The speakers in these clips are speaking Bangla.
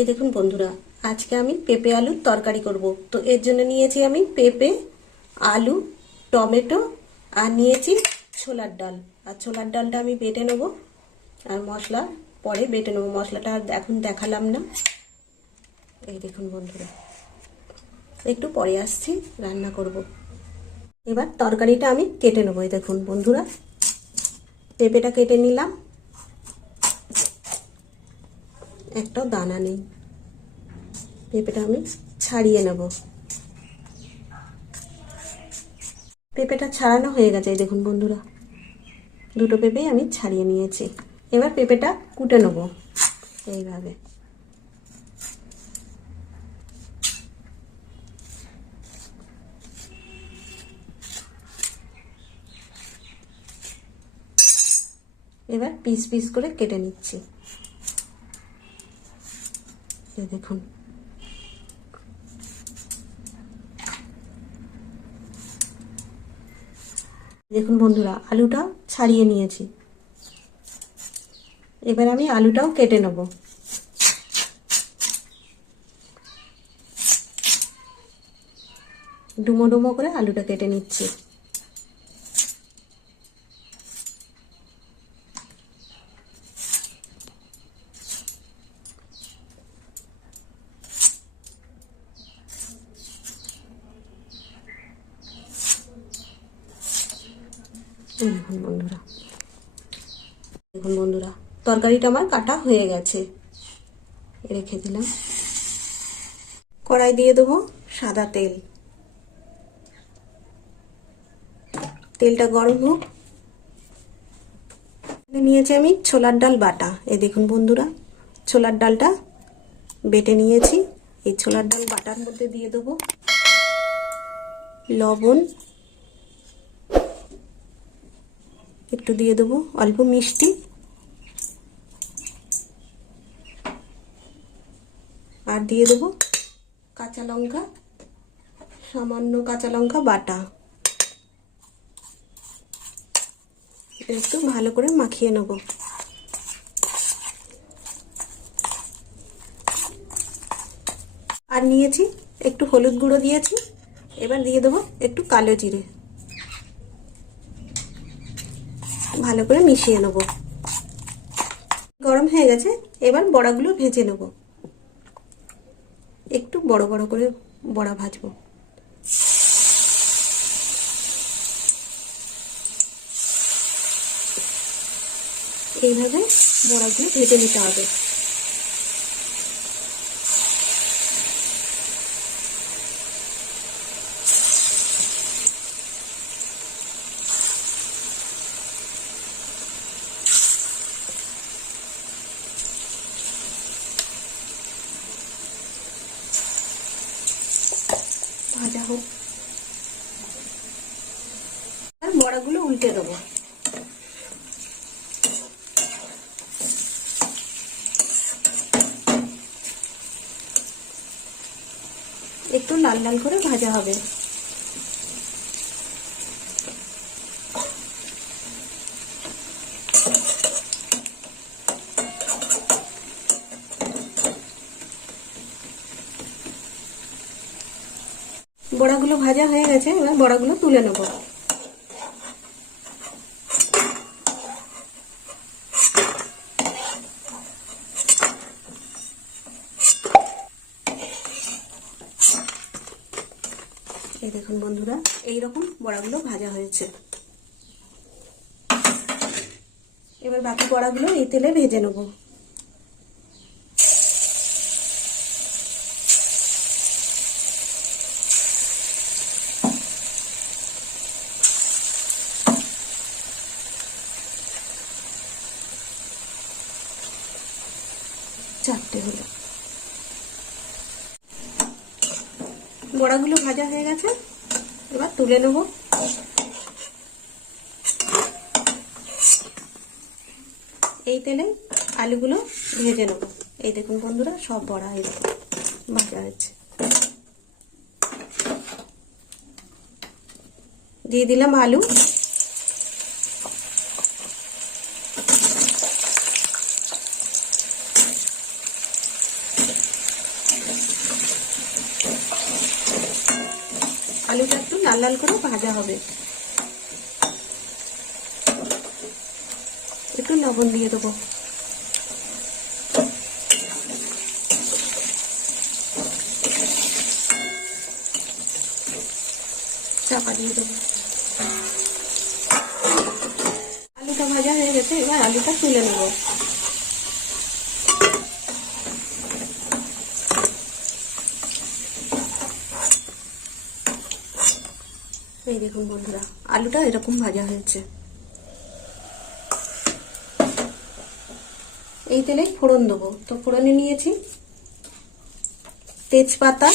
এই দেখুন বন্ধুরা, আজকে আমি পেঁপে আলুর তরকারি করব। তো এর জন্য নিয়েছি আমি পেঁপে, আলু, টমেটো আর নিয়েছি ছোলার ডাল। আর ছোলার ডালটা আমি বেটে নেব আর মশলা পরে বেটে নেব। মশলাটা আর এখন দেখালাম না। এই দেখুন বন্ধুরা, একটু পরে আসছি, রান্না করব। এবার তরকারিটা আমি কেটে নেব, এই দেখুন বন্ধুরা। পেঁপেটা কেটে নিলাম। একটাও দানা নেই। পেঁপেটা আমি ছাড়িয়ে নেব। পেঁপেটা ছাড়ানো হয়ে গেছে দেখুন বন্ধুরা। দুটো পেঁপেই আমি ছাড়িয়ে নিয়েছি। এবার পেঁপেটা কুটে নেব এইভাবে। এবার পিস পিস করে কেটে নিচ্ছি। দেখুন। দেখুন বন্ধুরা আলুটা ছাড়িয়ে নিয়েছি। এবার আমি আলুটাও কেটে নেব। ডুমো ডুমো করে আলুটা কেটে নিচ্ছি। দেখুন বন্ধুরা। দেখুন বন্ধুরা, তরকারিটা আমার কাটা হয়ে গেছে। রেখে দিলাম। কড়াই দিয়ে দেবো সাদা তেল। তেলটা গরম হোক। নিয়েছি আমি ছোলার ডাল বাটা। এই দেখুন বন্ধুরা, ছোলার ডালটা বেটে নিয়েছি। এই ছোলার ডাল বাটার মধ্যে দিয়ে দেবো লবণ একটু দিয়ে দেবো, অল্প মিষ্টি। আর দিয়ে দেবো কাঁচা লঙ্কা, সামান্য কাঁচা লঙ্কা বাটা। একটু ভালো করে মাখিয়ে নেব। আর নিয়েছি একটু হলুদ গুঁড়ো দিয়েছি, এবার দিয়ে দেবো একটু কালো জিরে। ভালো করে মিশিয়ে নেব। গরম হয়ে গেছে, এবার বড়াগুলো ভেজে নেব। একটু বড় বড় করে বড়া ভাজবো। এইভাবে বড়াগুলো ভেজে নিতে হবে। ভাজা হোক। আর বড়াগুলো উল্টে দেবো। একটু লাল লাল করে ভাজা হবে। বড়াগুলো ভাজা হয়ে গেছে, এবার বড়াগুলো তুলে নেব। এই দেখুন বন্ধুরা এই রকম বড়াগুলো ভাজা হয়েছে। এবার বাকি বড়াগুলো এই তেলে ভেজে নেব। বড়াগুলো ভাজা হয়ে গেছে। এবার তুলে নেব। এই তেলে আলুগুলো ভেজে নেব। এই দেখুন বন্ধুরা, সব বড়া হয়েছে ভাজা হয়েছে। দিয়ে দিলাম আলু। আলুটা একটু লাল লাল করে ভাজা হবে। একটু লবণ দিয়ে দেবো। চাপা দিয়ে দেবো। আলুটা ভাজা হয়ে গেছে, এবার আলুটা তুলে নেব। দেখুন বন্ধুরা, আলুটা এরকম ভাজা হয়েছে। এই তেলে ফোড়ন দেবো। তো ফোড়নে নিয়েছি তেজপাতা,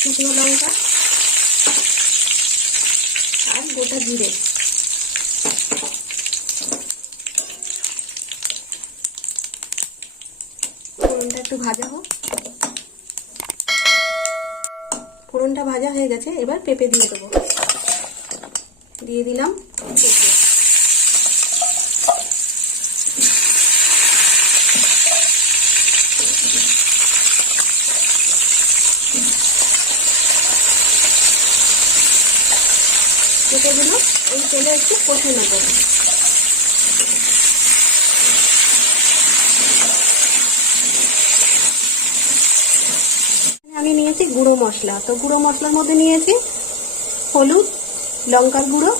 শুকনো লঙ্কা, আর গোটা জিরে। ফোড়নটা একটু ভাজা হোক। ফোড়নটা ভাজা হয়ে গেছে, এবার পেঁপে দিয়ে দেবো। দিয়ে দিলাম পেঁপে। পেঁপেগুলো এই তেলে একটু কষে নেব আমি নিয়েছি গুঁড়ো মশলা। তো গুঁড়ো মশলার মধ্যে নিয়েছি হলুদ, লঙ্কার গুঁড়ো,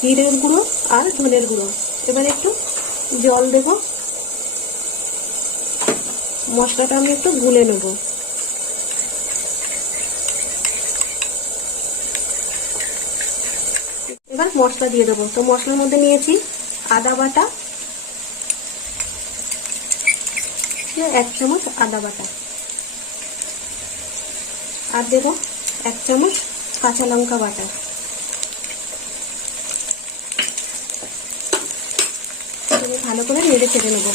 জিরের গুঁড়ো আর ধনের গুঁড়ো। এবার একটু জল দেব। মশলাটা আমি একটু গুলে নেব। এবার মশলা দিয়ে দেবো। তো মশলার মধ্যে নিয়েছি আদা বাটা। এক চামচ আদা বাটা। আর দেবো এক চামচ কাঁচা লঙ্কা বাটা। ভালো করে নেড়ে চেড়ে নেব।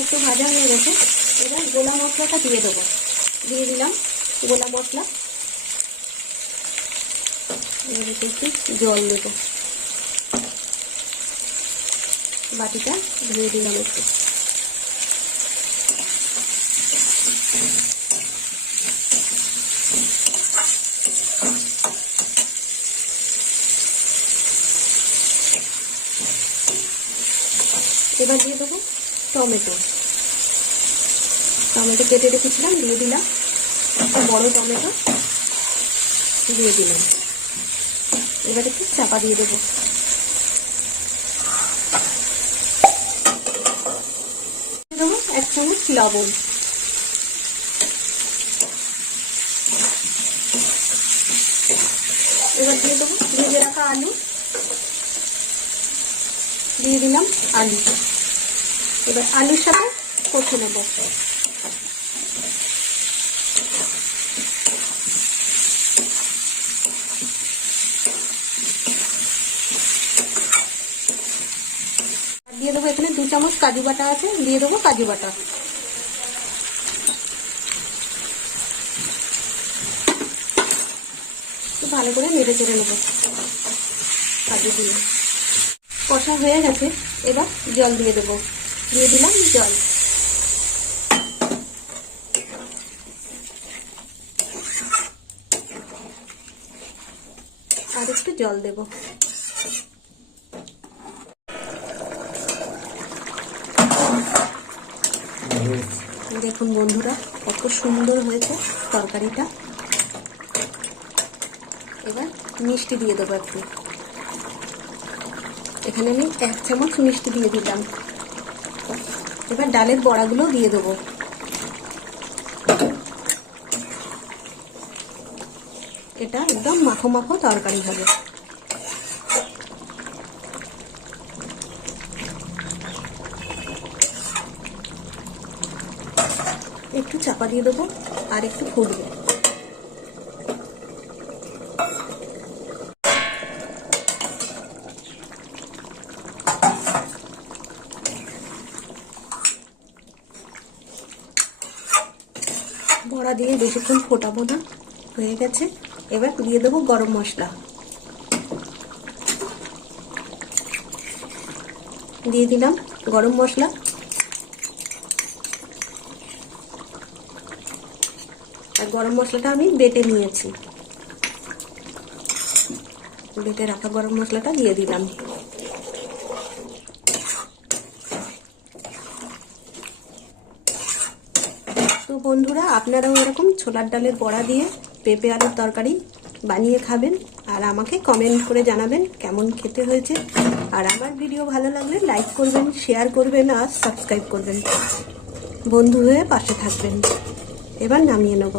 একটু ভাজা হয়ে গেছে, এবার গোলা মশলাটা দিয়ে দেবো। দিয়ে দিলাম গোলা মশলা। একটু জল দেব। বাটিটা ধুয়ে দিলাম একটু। এবার দিয়ে দেবো টমেটো। টমেটো কেটে রেখেছিলাম, দিয়ে দিলাম একটা বড় টমেটো, দিয়ে দিলাম। এবার একটু চাপা দিয়ে দেবো। দেবো এক চামচ লবণ। এবার দিয়ে দেবো ভেজে রাখা আলু। দিয়ে দিলাম আলু। এবার আলুর সাথে কষে নেব। দিয়ে দেবো এখানে দু চামচ কাজু বাটা আছে, দিয়ে দেবো কাজু বাটা। ভালো করে নেড়ে চেড়ে নেব কাজু দিয়ে। কষা হয়ে গেছে, এবার জল দিয়ে দেবো। দিয়ে দিলাম জল। আর একটু জল দেবো। দেখুন বন্ধুরা, কত সুন্দর হয়েছে তরকারিটা। এবার মিষ্টি দিয়ে দেবো একটু। এখানে আমি এক চামচ মিষ্টি দিয়ে দিলাম। এবার ডালের বড়াগুলো দিয়ে দেবো। এটা একদম মাখো মাখো তরকারি হবে। একটু চাপা দিয়ে দেবো আর একটু ফুটবে বড়া দিয়ে বেশিক্ষণ ফোটাবো না। হয়ে গেছে। এবার দিয়ে দেবো গরম মশলা। দিয়ে দিলাম গরম মশলা। আর গরম মশলাটা আমি বেটে নিয়েছি। বেটে রাখা গরম মশলাটা দিয়ে দিলাম। বন্ধুরা, আপনারাও এরকম ছোলার ডালের বড়া দিয়ে পেঁপে আলুর তরকারি বানিয়ে খাবেন আর আমাকে কমেন্ট করে জানাবেন কেমন খেতে হয়েছে। আর আমার ভিডিও ভালো লাগলে লাইক করবেন শেয়ার করবেন আর সাবস্ক্রাইব করবেন। বন্ধু হয়ে পাশে থাকবেন। এবার নামিয়ে নেব।